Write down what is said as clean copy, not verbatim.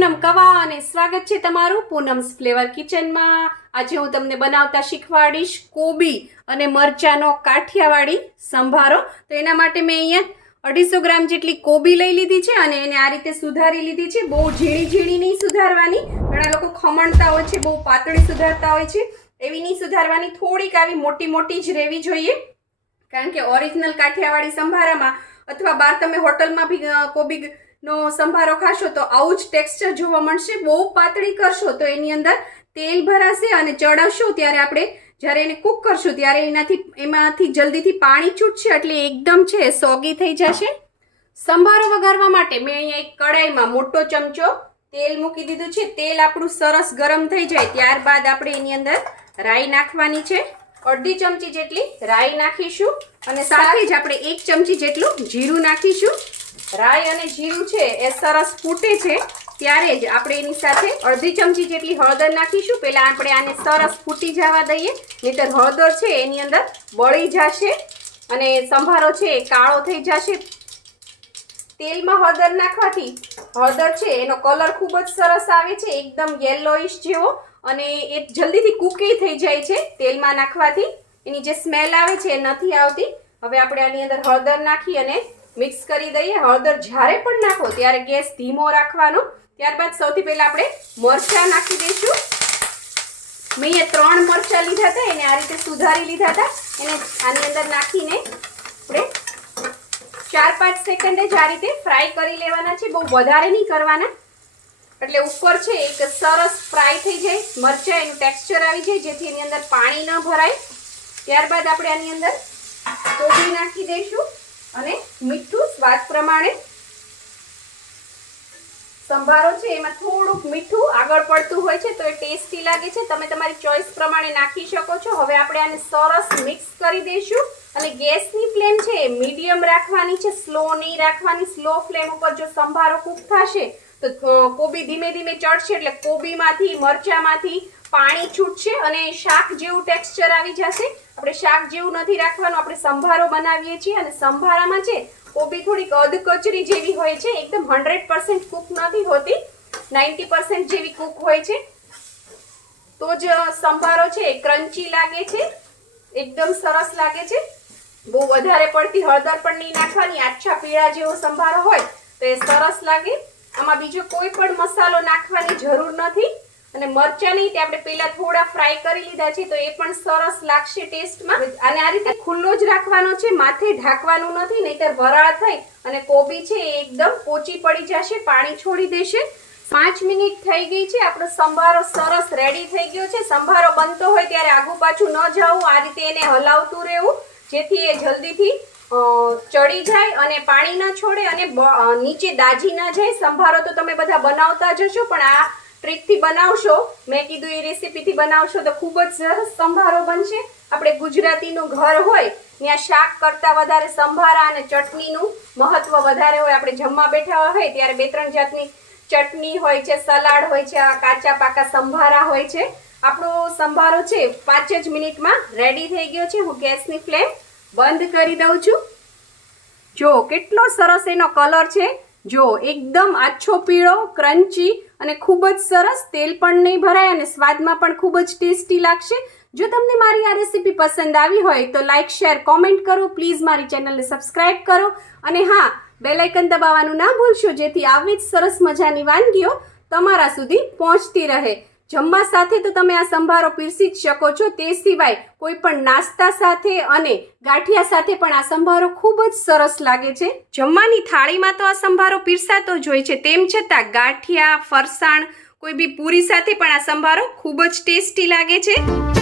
પૂનમ કવા અને સ્વાગત છે તમારું પૂનમ્સ ફ્લેવર કિચનમાં। આજે હું તમને બનાવતા શીખવાડીશ કોબી અને મરચાનો કાઠિયાવાડી સંભારો। તો એના માટે મેં અહીંયા 250 ગ્રામ જેટલી કોબી લઈ લીધી છે અને એને આ રીતે સુધારી લીધી છે। બહુ ઝીણી ઝીણી નહીં સુધારવાની, ઘણા લોકો ખમણતા હોય છે, બહુ પાતળી સુધારતા હોય છે, એવી નહીં સુધારવાની, થોડીક આવી મોટી મોટી જ રહેવી જોઈએ। કારણ કે ઓરિજિનલ કાઠિયાવાડી સંભારામાં અથવા બહાર તમે હોટલમાં બી કોબી નો સંભારો ખાશો તો આવું જ ટેક્સચર જોવા મળશે। બહુ પાતળી કરશો તો એની અંદર તેલ ભરાશે અને ચડાવશો ત્યારે આપણે જ્યારે એને કૂક કરશું ત્યારે એમાંથી જલ્દીથી પાણી છૂટશે એટલે એકદમ છે સોગી થઈ જશે। સંભારો વઘારવા માટે મેં અહીંયા એક કડાઈમાં મોટો ચમચો તેલ મૂકી દીધું છે। તેલ આપણું સરસ ગરમ થઈ જાય ત્યારબાદ આપણે એની અંદર રાઈ નાખવાની છે। અડધી ચમચી જેટલી રાઈ નાખીશું અને સાથે જ આપણે 1 ચમચી જેટલું જીરું નાખીશું। રાઈ અને જીરું છે એ સરસ ફૂટે છે ત્યારે જ આપણે એની સાથે અડધી ચમચી જેટલી હળદર નાખીશું। પહેલા આપણે આને સરસ ફૂટી જવા દઈએ, નહીંતર હળદર છે એની અંદર બળી જશે અને સંભારો છે એ કાળો થઈ જશે। તેલમાં હળદર નાખવાથી હળદર છે એનો કલર ખૂબ જ સરસ આવે છે, એકદમ યેલોઇશ જેવો, અને એ જલ્દીથી કૂકી થઈ જાય છે તેલમાં નાખવાથી। એની જે સ્મેલ આવે છે એ નથી આવતી। હવે આપણે આની અંદર હળદર નાખી અને મિક્સ કરી દઈએ। હળદર જ્યારે પણ નાખો ત્યારે ગેસ ધીમો રાખવાનો। ત્યારબાદ સૌથી પહેલા આપણે મરચાં નાખી દઈશું। મેં અહીંયા 3 મરચાં લીધા હતા, એને આ રીતે સુધારી લીધા હતા। એને આની અંદર નાખીને આપણે 4-5 સેકન્ડ જ આ રીતે ફ્રાય કરી લેવાના છે, બહુ વધારે નહીં કરવાના, એટલે ઉપર છે એક સરસ ફ્રાય થઈ જાય, મરચાં એનું ટેક્સચર આવી જાય જેથી એની અંદર પાણી ન ભરાય। ત્યારબાદ આપણે આની અંદર કોબી નાખી દઈશું અને મીઠું સ્વાદ પ્રમાણે। સંભારો છે એમાં થોડુંક મીઠું આગળ પડતું હોય છે તો એ ટેસ્ટી લાગે છે, તમે તમારી ચોઈસ પ્રમાણે નાખી શકો છો। હવે આપણે આને સરસ મિક્સ કરી દઈશું અને ગેસની ફ્લેમ છે એ મીડિયમ રાખવાની છે, સ્લો નહીં રાખવાની। સ્લો ફ્લેમ ઉપર જો સંભારો કૂક થશે તો કોબી ધીમે ધીમે ચડશે એટલે કોબીમાંથી મરચામાંથી પાણી છૂટશે અને શાક જેવું ટેક્સચર આવી જશે। આપણે શાક જેવું નથી રાખવાનું, આપણે સંભારો બનાવીએ છીએ અને સંભારામાં છે કોબી થોડીક અધકચરી જેવી હોય છે, એકદમ 100% કૂક નથી હોતી, 90% જેવી કૂક હોય છે, તો જ સંભારો છે ક્રન્ચી લાગે છે, એકદમ સરસ લાગે છે। બહુ વધારે પડતી હળદર પણ નહીં નાખવાની, આછા પીળા જેવો સંભારો હોય તો એ સરસ લાગે। આમાં બીજો કોઈ પણ મસાલો નાખવાની જરૂર નથી અને મરચાં નહીં તે આપણે પહેલા થોડા ફ્રાય કરી લીધા છે તો એ પણ સરસ લાગશે ટેસ્ટમાં। અને આ રીતે ખુલ્લો જ રાખવાનો છે, માથે ઢાંકવાનું નથી, નહીંતર વરાળ થઈ અને કોબી છે એ એકદમ પોચી પડી જશે, પાણી છોડી દેશે। 5 મિનિટ થઈ ગઈ છે, આપણો સંભારો સરસ રેડી થઈ ગયો છે। સંભારો બનતો હોય ત્યારે આગુ પાછું ન જવું, આ રીતે એને હલાવતું રહેવું જેથી એ જલ્દીથી ચડી જાય અને પાણી ન છોડે અને નીચે દાજી ન જાય। સંભારો તો તમે બધા બનાવતા જ હશો, પણ આ ટ્રીકથી બનાવશો, મેં કીધું એ રેસીપીથી બનાવશો તો ખૂબ જ સરસ સંભારો બનશે। આપણે ગુજરાતીનું ઘર હોય ત્યાં શાક કરતાં વધારે સંભારા અને ચટણીનું મહત્વ વધારે હોય। આપણે જમવા બેઠા હોય ત્યારે 2-3 જાતની ચટણી હોય છે, સલાડ હોય છે, કાચા પાકા સંભારા હોય છે। આપણો સંભારો છે 5 જ મિનિટમાં રેડી થઈ ગયો છે। હું ગેસની ફ્લેમ બંધ કરી દઉં છું। જો કેટલો સરસ એનો કલર છે, જો એકદમ આછો પીળો, ક્રન્ચી અને ખૂબ જ સરસ, તેલ પણ નહીં ભરાય અને સ્વાદમાં પણ ખૂબ જ ટેસ્ટી લાગશે। જો તમને મારી આ રેસીપી પસંદ આવી હોય તો લાઇક, શેર, કોમેન્ટ કરો, પ્લીઝ મારી ચેનલને સબસ્ક્રાઇબ કરો અને હા, બેલ આઇકન દબાવવાનું ના ભૂલશો જેથી આવી જ સરસ મજાની વાનગીઓ તમારા સુધી પહોંચતી રહે। જમવા સાથે તો તમે આ સંભારો પીરસી જ શકો છો, તે સિવાય કોઈ પણ નાસ્તા સાથે અને ગાંઠિયા સાથે પણ આ સંભારો ખૂબ જ સરસ લાગે છે। જમવાની થાળીમાં તો આ સંભારો પીરસાતો જ હોય છે, તેમ છતાં ગાંઠિયા, ફરસાણ, કોઈ બી પૂરી સાથે પણ આ સંભારો ખૂબ જ ટેસ્ટી લાગે છે।